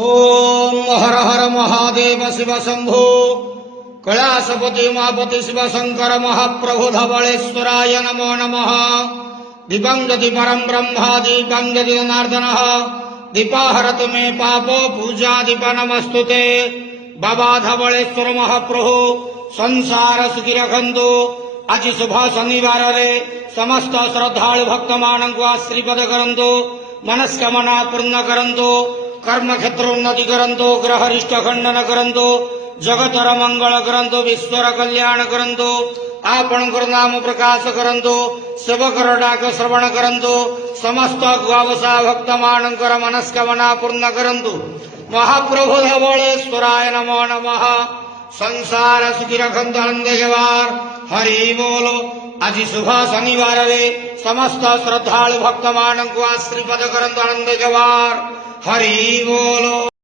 ओम हर हर महादेव शिव शंभो कैलासपति उमापति शिव शंकर महाप्रभु धवलेश्वराय नमो नमः। दीपं यदि परम ब्रह्मा दीपं यदि जनार्दनः दीपाहरतु मे पापो पूजा दीप नमस्तुते। बाबा धवलेश्वर महाप्रभु संसार सुखी रखंतु। आज शुभ शनिवार रे समस्त श्रद्धालु भक्त मानक आशीर्वाद करंतु, मनस्कामना पूर्ण करंतु, कर्म क्षेत्र उन्नति करंतु, ग्रह रिष्ट खंडन करंतु, जगतर मंगल करंतु, विश्वर कल्याण करंतु, आपणकर नाम प्रकाश करंतु, सेवकर डाक श्रवण करंतु, समस्त गवसा भक्त मानकर मनस्कामना पूर्ण करंतु। महाप्रभु धवलेश्वराय नमो नमः। संसार सुखी रखंतु आनंद जवार हरि बोलो। आज शुभ शनिवार रे समस्त श्रद्धालु भक्त मानक आशीर्वाद करंतु आनंद जवार हरि बोलो।